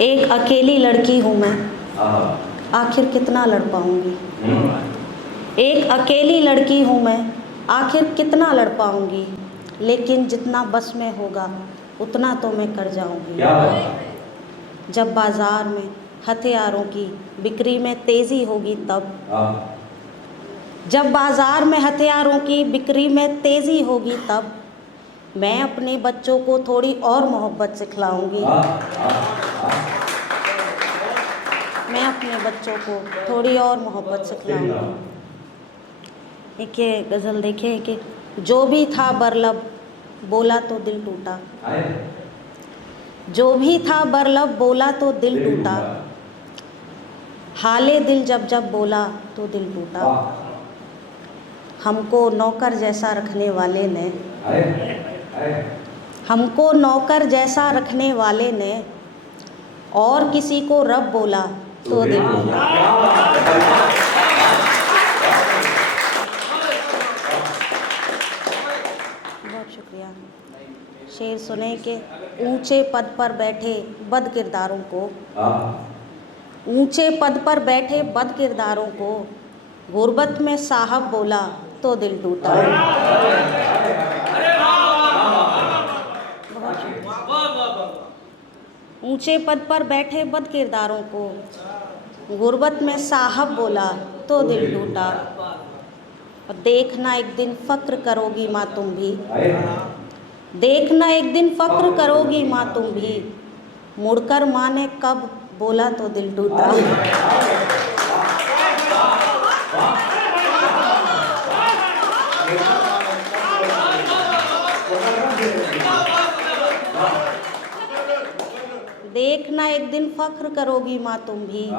एक अकेली लड़की हूँ मैं, आखिर कितना लड़ पाऊँगी। एक अकेली लड़की हूँ मैं, आखिर कितना लड़ पाऊँगी। लेकिन जितना बस में होगा उतना तो मैं कर जाऊँगी। जब बाज़ार में हथियारों की बिक्री में तेज़ी होगी तब, जब बाज़ार में हथियारों की बिक्री में तेज़ी होगी तब मैं अपने बच्चों को थोड़ी और मोहब्बत सिखलाऊंगी। मैं अपने बच्चों को थोड़ी और मोहब्बत सिखलाऊंगी। देखिए गज़ल, देखिए कि जो भी था बरलब बोला तो दिल टूटा। जो भी था बरलब बोला तो दिल टूटा। हाले दिल जब जब बोला तो दिल टूटा। हमको नौकर जैसा रखने वाले ने, हमको नौकर जैसा रखने वाले ने और किसी को रब बोला तो दिल टूटा। बहुत शुक्रिया। शेर सुने के ऊंचे पद पर बैठे बद किरदारों को, ऊंचे पद पर बैठे बद किरदारों को गुर्बत में साहब बोला तो दिल टूटा। ऊंचे पद पर बैठे बद किरदारों को गुर्बत में साहब बोला तो दिल टूटा। और देखना एक दिन फ़क्र करोगी माँ तुम भी, देखना एक दिन फ़क्र करोगी माँ तुम भी। मुड़कर माँ ने कब बोला तो दिल टूटा। देखना एक दिन फ़ख्र करोगी माँ तुम भी,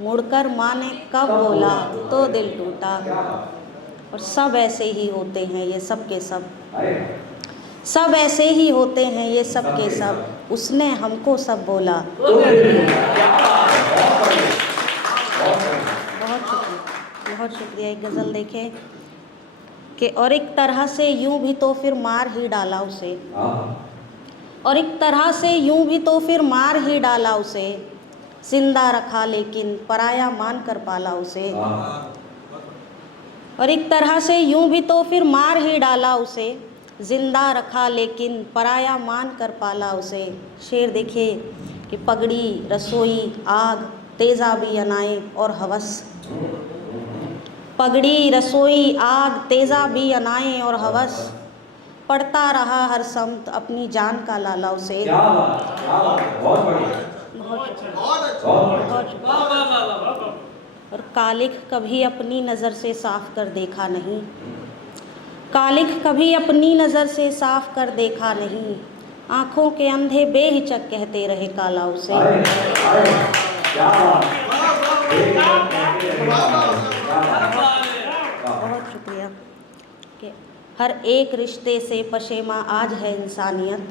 मुड़कर माँ ने कब बोला तो दिल टूटा। और सब ऐसे ही होते हैं ये सब के सब, सब ऐसे ही होते हैं ये सब के सब। उसने हमको सब बोला। बहुत शुक्रिया। एक गज़ल देखें कि और एक तरह से यूं भी तो फिर मार ही डाला उसे, और एक तरह से यूं भी तो फिर मार ही डाला उसे। जिंदा रखा लेकिन पराया मान कर पाला उसे। और एक तरह से यूं भी तो फिर मार ही डाला उसे। जिंदा रखा लेकिन पराया मान कर पाला उसे। शेर देखिए कि पगड़ी रसोई आग तेज़ाबी अनाए और हवस, पगड़ी रसोई आग तेज़ाबी अनाए और हवस। पढ़ता रहा हर समत अपनी जान का लाला उसे। और कालिख कभी अपनी नज़र से साफ कर देखा नहीं, कालिख कभी अपनी नज़र से साफ कर देखा नहीं। आँखों के अंधे बेहिचक कहते रहे काला उसे। बहुत शुक्रिया। कि हर एक रिश्ते से पशेमा आज है इंसानियत,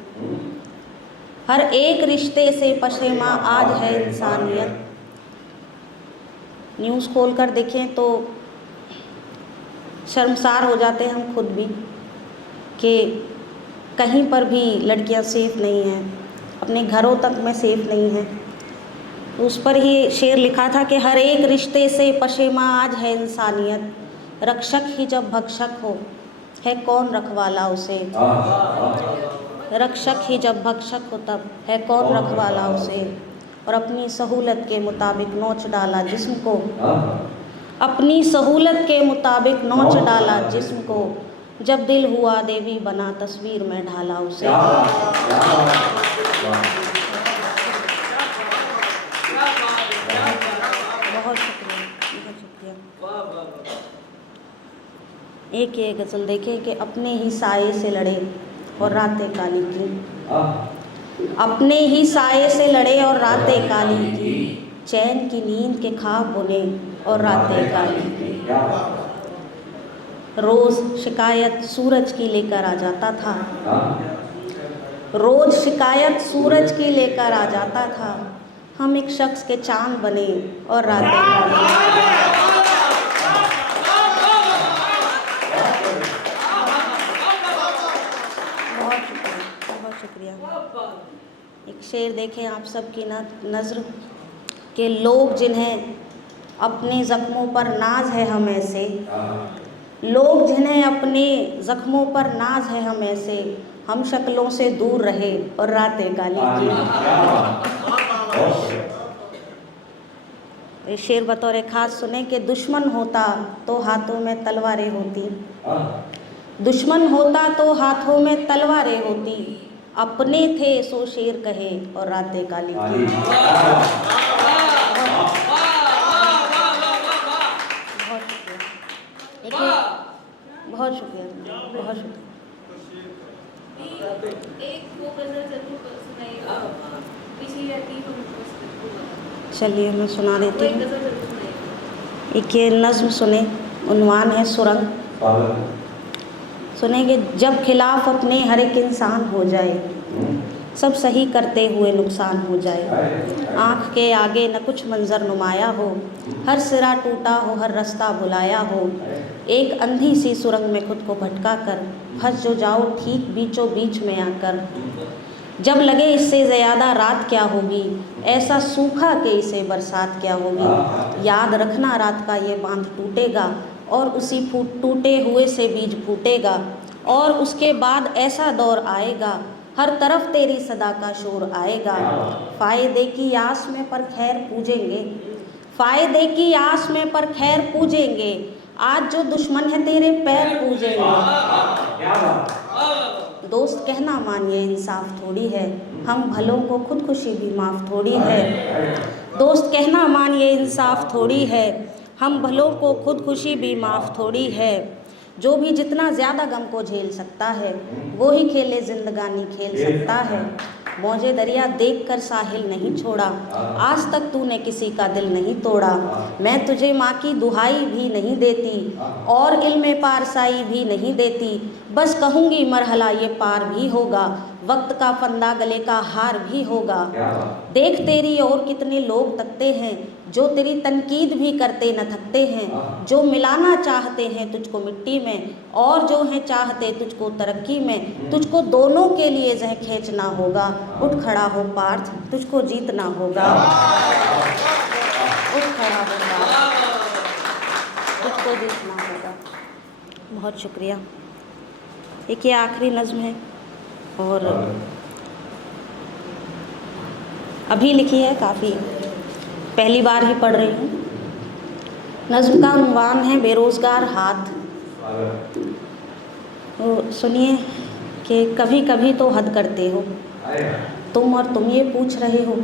हर एक रिश्ते से पशेमा आज है इंसानियत। न्यूज़ खोल कर देखें तो शर्मसार हो जाते हैं हम खुद भी कि कहीं पर भी लड़कियां सेफ़ नहीं हैं, अपने घरों तक में सेफ़ नहीं हैं। उस पर ही शेर लिखा था कि हर एक रिश्ते से पशेमा आज है इंसानियत। रक्षक ही जब भक्षक हो है कौन रखवाला उसे। रक्षक ही जब भक्षक हो तब है कौन रखवाला उसे। और अपनी सहूलत के मुताबिक नोच डाला जिस्म को, अपनी सहूलत के मुताबिक नोच डाला जिस्म को। जब दिल हुआ देवी बना तस्वीर में ढाला उसे। बहुत शुक्रिया, बहुत शुक्रिया। एक ये गज़ल देखे कि अपने ही साये से लड़े और रातें काली की, अपने ही साये से लड़े और रातें काली की। चैन की नींद के ख्वाब बुने और रातें काली की। रोज़ शिकायत सूरज की लेकर आ जाता था, रोज़ शिकायत सूरज की लेकर आ जाता था। हम एक शख्स के चांद बने और रातें काली। बहुत शुक्रिया। एक शेर देखें आप सबकी नज़र के लोग जिन्हें अपने ज़ख्मों पर नाज है हम ऐसे, लोग जिन्हें अपने ज़ख्मों पर नाज है हम ऐसे, हम शक्लों से दूर रहे और रातें काली की। ये शेर बतौर ख़ास सुने कि दुश्मन होता तो हाथों में तलवारें होती, दुश्मन होता तो हाथों में तलवारें होती, अपने थे सो शेर कहे और रातें काली की। बहुत शुक्रिया, बहुत शुक्रिया। एक वो गज़ल ज़रूर सुनाइएगा, पीछे रहती है चलिए मैं सुना देती एक हूँ। गज़ल ज़रूर सुनाइएगा। एक ये नज़्म सुने, उन्वान है सुरंग। सुनेंगे जब खिलाफ अपने हर एक इंसान हो जाए, सब सही करते हुए नुकसान हो जाए, आँख के आगे न कुछ मंज़र नुमाया हो, हर सिरा टूटा हो, हर रास्ता बुलाया हो, एक अंधी सी सुरंग में खुद को भटका कर फंस जो जाओ ठीक बीचों बीच में आकर, जब लगे इससे ज़्यादा रात क्या होगी, ऐसा सूखा कि इसे बरसात क्या होगी, याद रखना रात का ये बांध टूटेगा और उसी टूटे हुए से बीज फूटेगा, और उसके बाद ऐसा दौर आएगा हर तरफ तेरी सदा का शोर आएगा, फ़ायदे की आस में पर खैर पूजेंगे, फ़ायदे की आस में पर खैर पूजेंगे, आज जो दुश्मन है तेरे पैर पूजेंगे। दोस्त कहना मानिए इंसाफ थोड़ी है, हम भलों को खुदकुशी भी माफ़ थोड़ी है, दोस्त कहना मानिए इंसाफ थोड़ी है, हम भलों को खुदकुशी भी माफ़ थोड़ी है, जो भी जितना ज़्यादा गम को झेल सकता है वो ही खेले ज़िंदगानी खेल सकता है, मौजे दरिया देखकर साहिल नहीं छोड़ा, आज तक तूने किसी का दिल नहीं तोड़ा, मैं तुझे माँ की दुहाई भी नहीं देती और इल्मे पारसाई भी नहीं देती, बस कहूँगी मरहला ये पार भी होगा, वक्त का फंदा गले का हार भी होगा, देख तेरी और कितने लोग तकते हैं, जो तेरी तनकीद भी करते न थकते हैं, जो मिलाना चाहते हैं तुझको मिट्टी में और जो हैं चाहते तुझको तरक्की में, तुझको दोनों के लिए जह खींचना होगा, उठ खड़ा हो पार्थ तुझको जीतना होगा, उठ खड़ा हो पार्थ तुझको जीतना होगा। बहुत शुक्रिया। एक ये आखिरी नज़्म है और अभी लिखी है, काफ़ी पहली बार ही पढ़ रही हूँ। नज़्म का उन्वान है बेरोज़गार हाथ। तो सुनिए कि कभी कभी तो हद करते हो तुम, और तुम ये पूछ रहे हो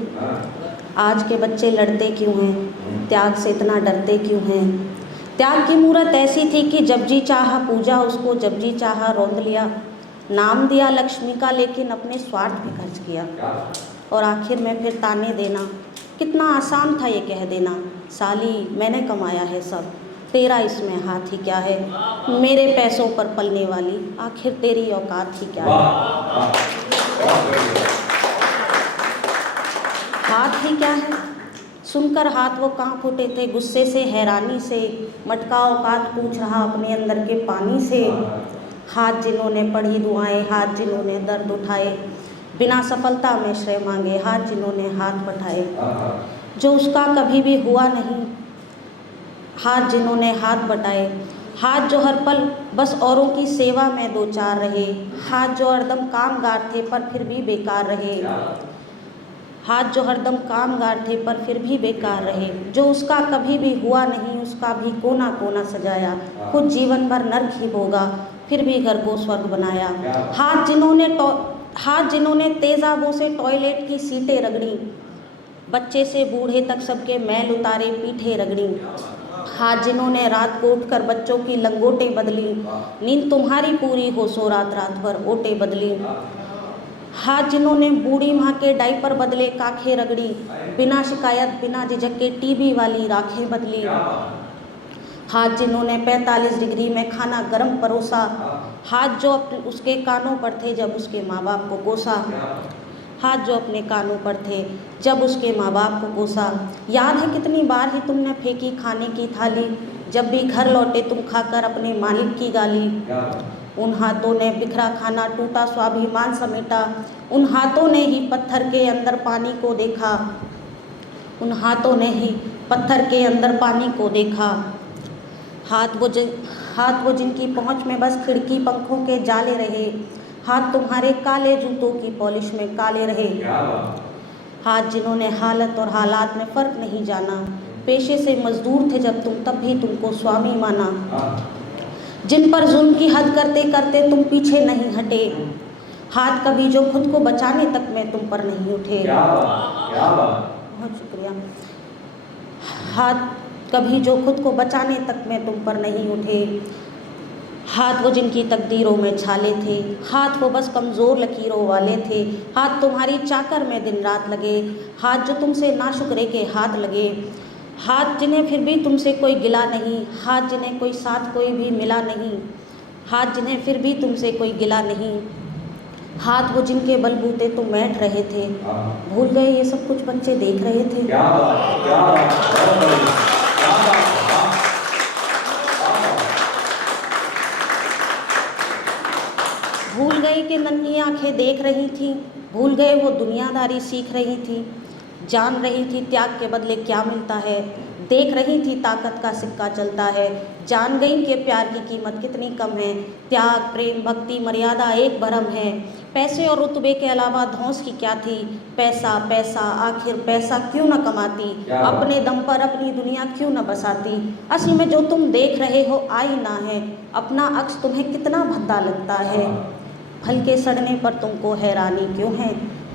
आज के बच्चे लड़ते क्यों हैं, त्याग से इतना डरते क्यों हैं, त्याग की मूरत ऐसी थी कि जब जी चाहा पूजा उसको, जब जी चाहा रौंद लिया, नाम दिया लक्ष्मी का लेकिन अपने स्वार्थ पे खर्च किया, और आखिर में फिर ताने देना, कितना आसान था ये कह देना, साली मैंने कमाया है सब तेरा इसमें हाथ ही क्या है, मेरे पैसों पर पलने वाली आखिर तेरी औकात ही क्या है, हाथ ही क्या है। सुनकर हाथ वो कांप उठे थे गुस्से से हैरानी से, मटका औकात पूछ रहा अपने अंदर के पानी से, हाथ जिन्होंने पढ़ी दुआएं, हाथ जिन्होंने दर्द उठाए, बिना सफलता में श्रेय मांगे, हाथ जिन्होंने हाथ बढ़ाए, जो उसका कभी भी हुआ नहीं, हाथ जिन्होंने हाथ बटाए, हाथ जो हर पल बस औरों की सेवा में दो चार रहे, हाथ जो हरदम कामगार थे पर फिर भी बेकार रहे, हाथ जो हरदम कामगार थे पर फिर भी बेकार रहे, जो उसका कभी भी हुआ नहीं उसका भी कोना कोना सजाया, खुद जीवन भर नर्क ही भोगा फिर भी घर को स्वर्ग बनाया, हाथ जिन्होंने तेज़ाबों से टॉयलेट की सीटें रगड़ी, बच्चे से बूढ़े तक सबके मैल उतारे पीठे रगड़ी, हाथ जिन्होंने रात को उठकर बच्चों की लंगोटें बदली, नींद तुम्हारी पूरी हो सो रात रात भर ओटे बदली, हाथ जिन्होंने बूढ़ी माँ के डायपर बदले काखें रगड़ी, बिना शिकायत बिना झिझक के टीबी वाली राखें बदली, हाथ जिन्होंने 45 डिग्री में खाना गर्म परोसा, हाथ जो उसके कानों पर थे जब उसके माँ बाप को कोसा, हाथ जो अपने कानों पर थे जब उसके माँ बाप को कोसा, याद है कितनी बार ही तुमने फेंकी खाने की थाली, जब भी घर लौटे तुम खाकर अपने मालिक की गाली, उन हाथों ने बिखरा खाना टूटा स्वाभिमान समेटा, उन हाथों ने ही पत्थर के अंदर पानी को देखा, उन हाथों ने ही पत्थर के अंदर पानी को देखा। हाथ वो जिनकी पहुँच में बस खिड़की पंखों के जाले रहे, हाथ तुम्हारे काले जूतों की पॉलिश में काले रहे। हाथ जिन्होंने हालत और हालात में फ़र्क नहीं जाना, पेशे से मजदूर थे जब तुम तब भी तुमको स्वामी माना। जिन पर जुल्म की हद करते करते तुम पीछे नहीं हटे, हाथ कभी जो खुद को बचाने तक में तुम पर नहीं उठे। बहुत शुक्रिया। हाथ कभी जो खुद को बचाने तक में तुम पर नहीं उठे, हाथ वो जिनकी तकदीरों में छाले थे, हाथ वो बस कमज़ोर लकीरों वाले थे। हाथ तुम्हारी चाकर में दिन रात लगे, हाथ जो तुमसे नाशुक्रे के हाथ लगे, हाथ जिन्हें फिर भी तुमसे कोई गिला नहीं, हाथ जिन्हें कोई साथ कोई भी मिला नहीं, हाथ जिन्हें फिर भी तुमसे कोई गिला नहीं, हाथ वो जिनके बलबूते तुम बैठ रहे थे। भूल गए ये सब कुछ बच्चे देख रहे थे। भूल गए कि नन्ही आंखें देख रही थी, भूल गए वो दुनियादारी सीख रही थी, जान रही थी त्याग के बदले क्या मिलता है, देख रही थी ताकत का सिक्का चलता है, जान गई कि प्यार की कीमत कितनी कम है। त्याग प्रेम भक्ति मर्यादा एक भरम है, पैसे और रुतबे के अलावा धौंस की क्या थी। पैसा पैसा आखिर पैसा क्यों न कमाती, अपने दम पर अपनी दुनिया क्यों न बसाती। असल में जो तुम देख रहे हो आईना है, अपना अक्स तुम्हें कितना भद्दा लगता है। फल के सड़ने पर तुमको हैरानी क्यों है,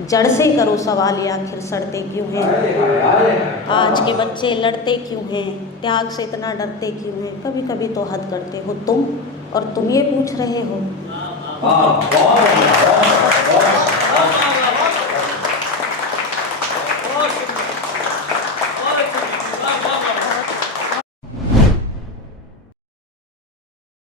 जड़ से करो सवाल ये आखिर सड़ते क्यों हैं। आज के बच्चे लड़ते क्यों हैं, त्याग से इतना डरते क्यों हैं। कभी कभी तो हद करते हो तुम, और तुम ये पूछ रहे हो।